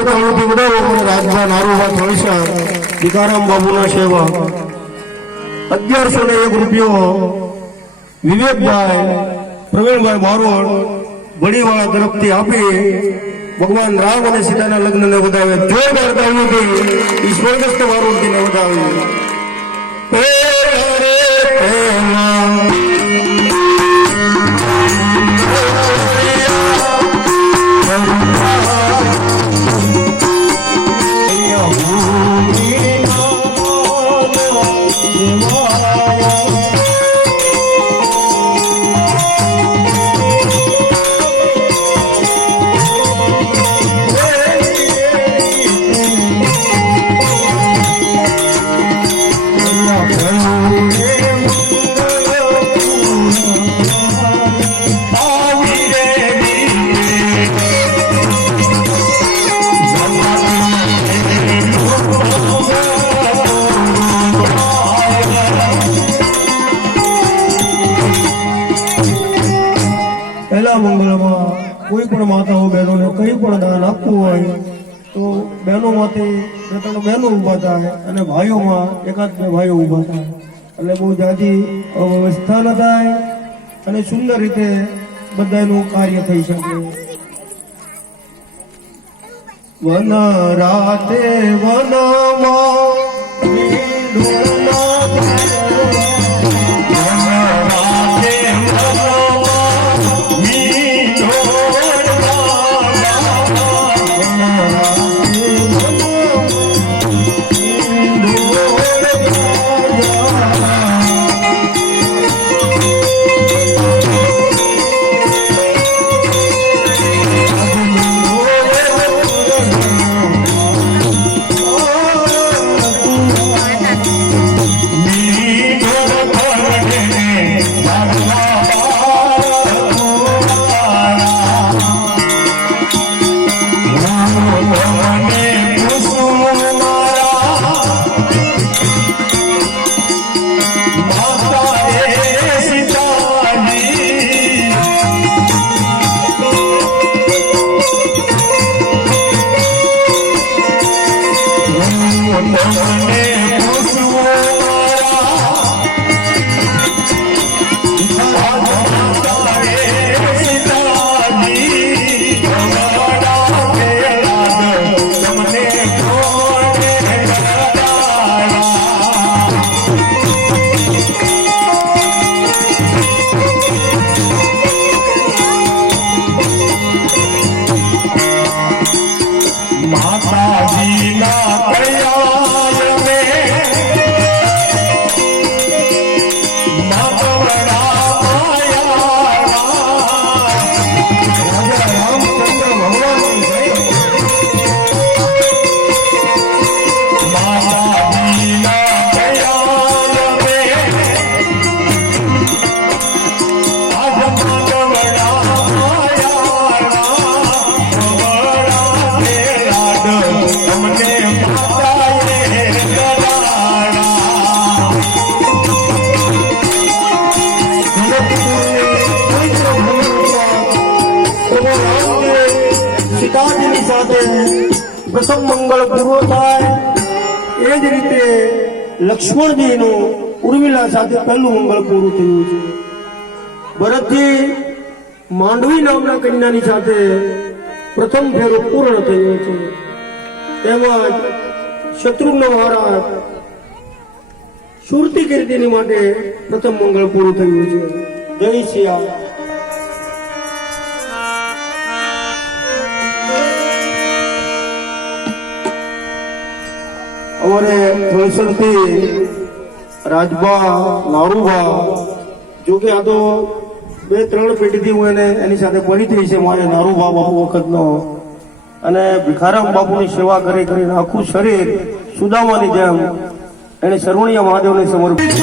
જોરદાર તાળીઓથી વધાવો અને રાજભા નારુભા થોળસા ભીખારામ બાબુના સેવા 1101 રૂપિયો વિવેકભાઈ પ્રવીણભાઈ બારોટ વડીવાળા તરફથી આપી ભગવાન રામ અને સીતાના લગ્નને વધાવે. જોરદાર તાળીઓથી સ્વર્ગસ્થ બારોટજીને વધાવે. મંગળમાં કોઈ પણ માતાઓ બહેનોને કંઈ પણ દાન આપવું હોય તો બહેનોમાંથી 2-3 બહેનો ઊભા થાય અને ભાઈઓમાં 1-2 ભાઈઓ ઊભા થાય એટલે બહુ જાજી વ્યવસ્થા ન થાય અને સુંદર રીતે બધાનું કાર્ય થઈ શકે. વન રાતે વનમાં પ્રથમ મંગળ પૂરો થાય એ જ રીતે લક્ષ્મણજીનું ઉર્મિલા સાથે પહેલું મંગળ પૂરું થયું છે. ભરતજી માંડવી નામના કન્યાની સાથે પ્રથમ ફેરો પૂર્ણ થયો છે. તેમજ શત્રુઘ્ન મહારાજ સુરતી કીર્તિની માટે પ્રથમ મંગળ પૂરું થયું છે. જય સિયા. અમારે વલસડથી રાજભા નારુભા જો કે આ તો 2-3 પેઢીથી હું એની સાથે પરિચય છે મારે નારુભા બાપુ વખતનો અને ભીખારામ બાપુની સેવા કરી કરીને આખું શરીર સુદામાની જેમ એને સરવણિયા મહાદેવને સમર્પિત.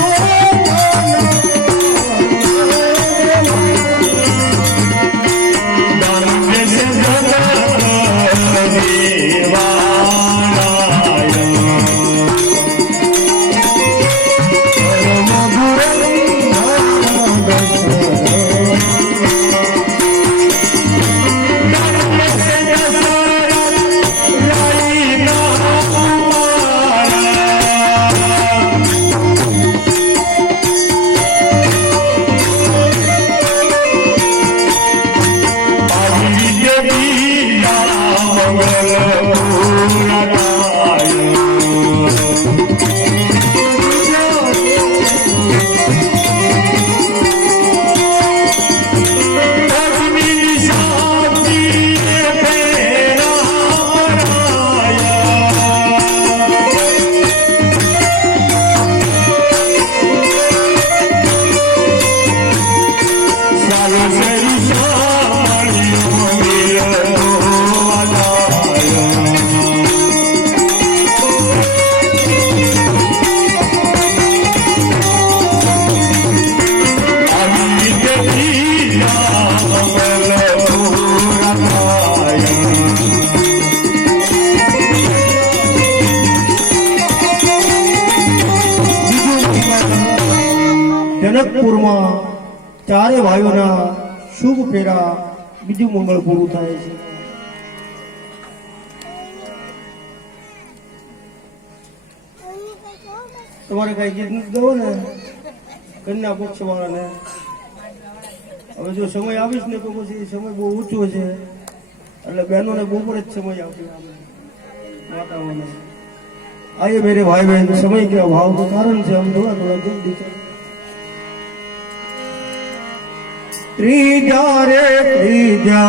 જનકપુરમાં ચારે ભાઈઓના શુભ ફેરા બીજું મંગળ પૂરું થાય છે. તમારે કઈ ગીત ગયો ને કન્યા પક્ષ વાળાને? હવે જો સમય આવીશ ને તો પછી સમય બહુ ઊંચો છે એટલે બહેનોને બપોરે જ સમય આપે વાતાવરણ. आइए मेरे भाई बहन, समय के अभाव के कारण से हम थोड़ा थोड़ा जल्दी चल. त्रिजा रे त्रिजा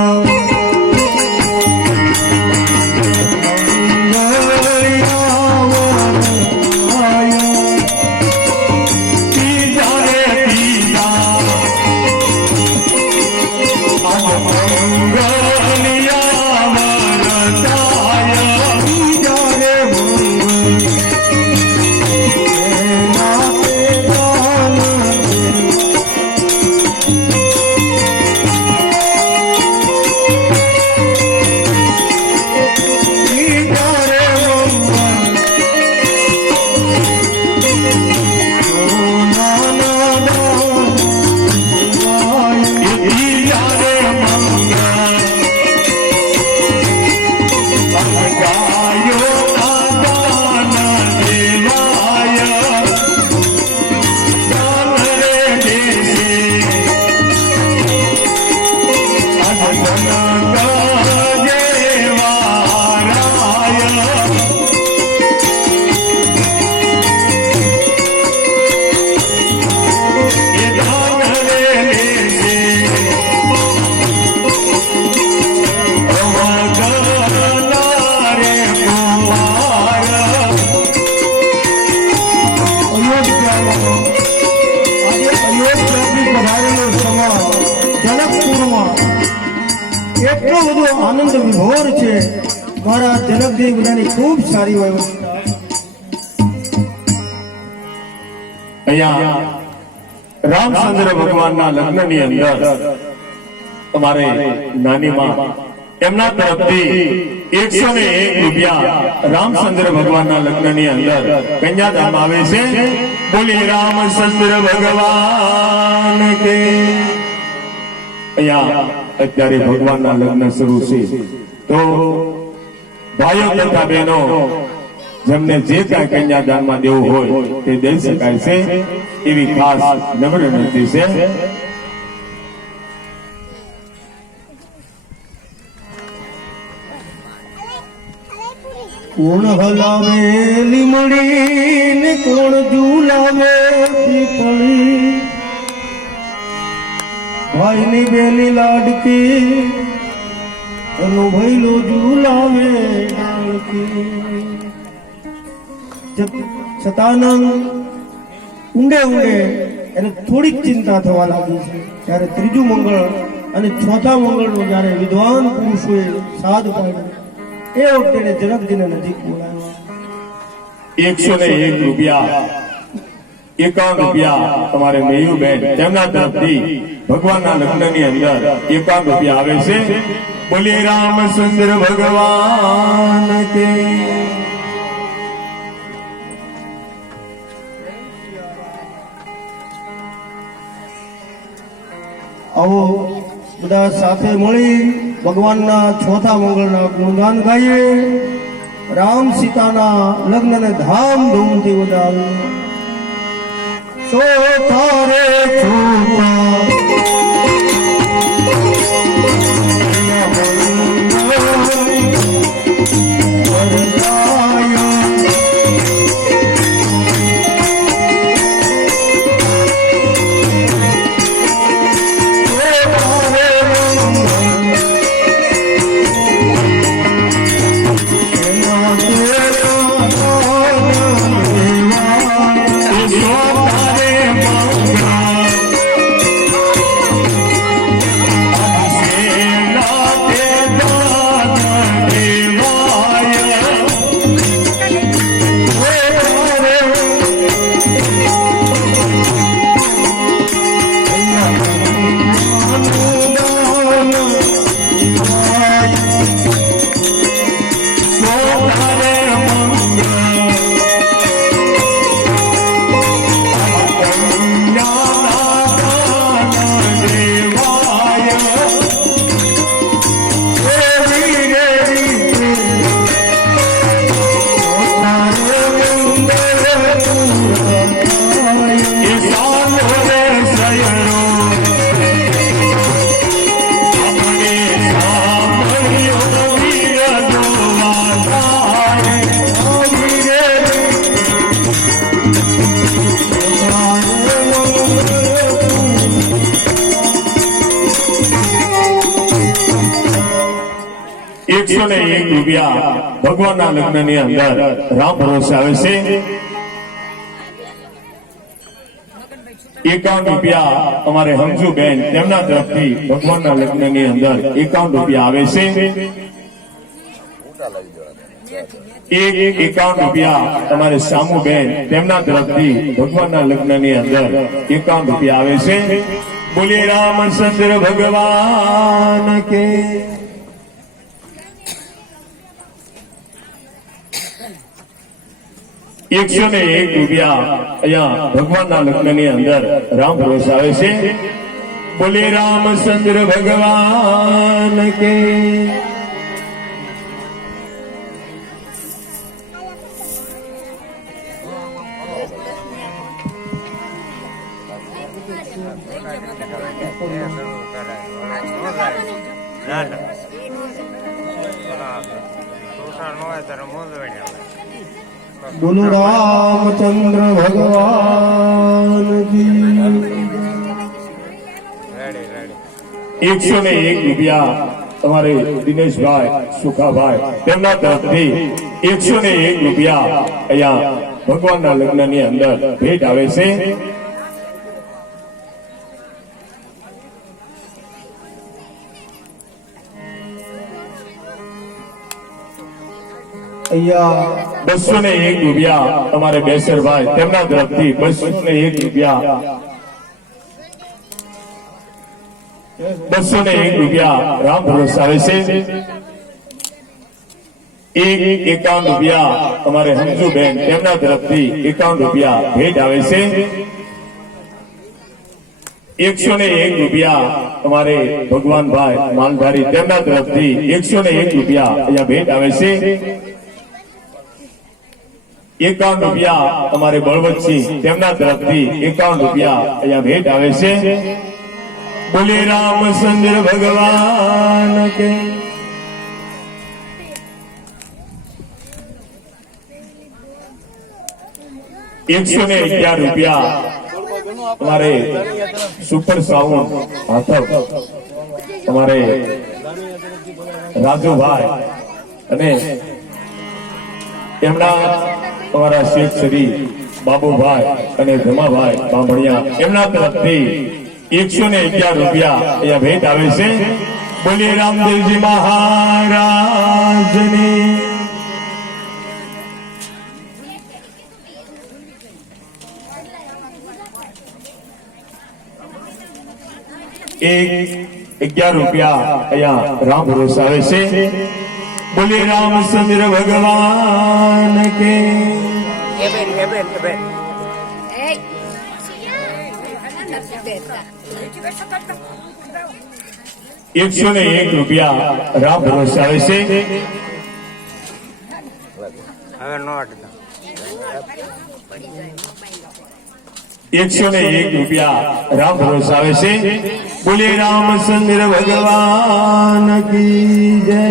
એટલો બધો આનંદ વિભોર છે. મારા જનકજી બધાની ખૂબ સારી વ્યવસ્થા. અહીંયા રામચંદ્ર ભગવાનના લગ્નની અંદર તમારે નાની માં એમના તરફથી 101 રૂપિયા રામચંદ્ર ભગવાનના લગ્નની અંદર કન્યાદાન આવે છે. બોલી રામચંદ્ર ભગવાન કે. અહીંયા અત્યારે ભગવાનના લગ્ન શરૂ છે તો ભાઈઓ તથા બહેનો જેમને જે કાંઈ કન્યાદાનમાં દેવું હોય તે દઈ શકાય છે એવી ખાસ નમ્ર વિનંતી છે. કોણ હલાવે લીમડી ને કોણ ઝૂલાવે પીપળી, ભાઈની બેની લાડકી એનો ભૈલો ઝૂલાવે ડાળકી. છતાનંદ ઊંડે ઊંડે એને થોડીક ચિંતા થવા લાગી છે. ત્યારે ત્રીજું મંગળ અને ચોથા મંગળનો જ્યારે વિદ્વાન પુરુષોએ સાદ પાડ્યો એ વખતે જનકજીને નજીક બોલાવ્યા. 101 રૂપિયા 51 રૂપિયા તમારે મેયુબેન તેમના તરફથી ભગવાનના લગ્નની અંદર 51 રૂપિયા આવે છે. બોલીએ રામચંદ્ર ભગવાન કે. આવો બધા સાથે મળી ભગવાનના ચોથા મંગળના ગુણગાન ગાઈએ. રામ સીતાના લગ્નને ધામધૂમથી વધાવીએ. ચોથા રે ચોથા રૂપિયા ભગવાનના લગ્નની અંદર રામ ભરોસે આવે છે. 51 રૂપિયા અમારે હમજુબેન તેમના તરફથી ભગવાનના લગ્નની અંદર 51 રૂપિયા આવે છે. 51 રૂપિયા અમારે શામુબેન તેમના તરફથી ભગવાનના લગ્નની અંદર 51 રૂપિયા આવે છે. બોલીએ રામચંદ્ર ભગવાન કે 101 રૂપિયા અહીંયા ભગવાનના લગ્નની અંદર રામ ભરોસે આવે છે. બોલીએ રામચંદ્ર ભગવાન કે બોલો રામચંદ્ર ભગવાન કી 101 રૂપિયા તમારે દિનેશભાઈ સુખાભાઈ તેમના તરફથી 101 રૂપિયા અહીંયા ભગવાનના લગ્નની અંદર ભેટ આવે છે. અહીંયા 201 રૂપિયા તમારે બેસરભાઈ તેમના તરફથી 201 રૂપિયા 201 રૂપિયા રામ ભરોસે આવે છે. 51 રૂપિયા અમારે હમજુબેન તેમના તરફથી 51 રૂપિયા ભેટ આવે છે. 101 રૂપિયા અમારે ભગવાનભાઈ માલધારી તેમના તરફથી 101 રૂપિયા અહીંયા ભેટ આવે છે. 51 રૂપિયા અમારે બળવંતસિંહ તેમના તરફથી 51 રૂપિયા અહીંયા ભેટ આવે છે. બોલીએ રામચંદ્ર ભગવાન કે 111 રૂપિયા અમારે સુપર સાઉન્ડ હાથવ અમારે રાજુભાઈ અને એમના અમારા શેખ શ્રી બાબુભાઈ અને ધમાભાઈ બામણિયા એમના તરફથી 111 રૂપિયા અહીંયા ભેટ આવે છે. બોલીએ રામદેવજી મહારાજની એક 11 રૂપિયા અહીંયા રામ ભરોસે આવે છે. બોલીએ રામચંદ્ર ભગવાન કે 101 રૂપિયા રામ ભરોસે આવે છે. હવે નોટ 101 રૂપિયા રામ ભરોસે આવે છે. બોલીએ રામચંદ્ર ભગવાન કી જય.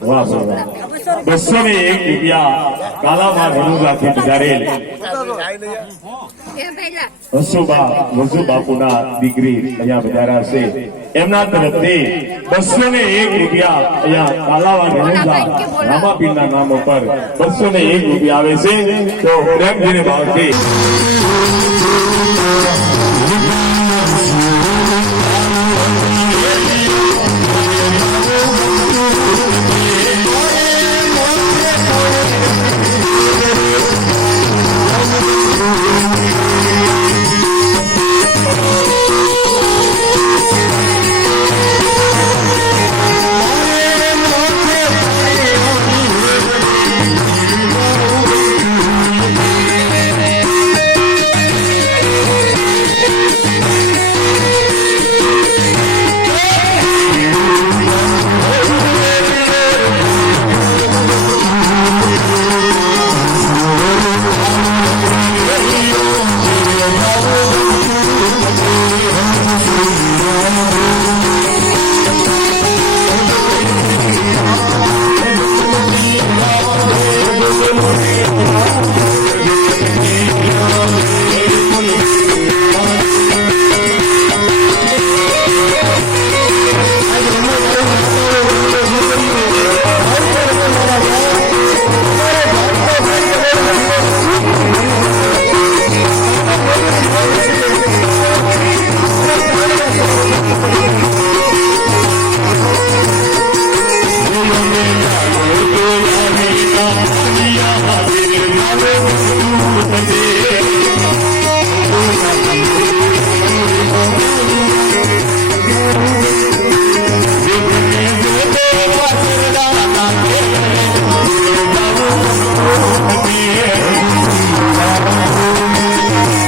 વાહ વાહ વાહ. 201 રૂપિયા કાલામાં રણુજાથી પધારેલ હસુબા વસુ બાપુના દીકરી અહીંયા પધાર્યા છે. એમના તરફથી 201 રૂપિયા અહીંયા કાલાવા રણુજા રામાપીરના નામ ઉપર 201 રૂપિયા આવે છે. તો પ્રેમજીને ભાવથી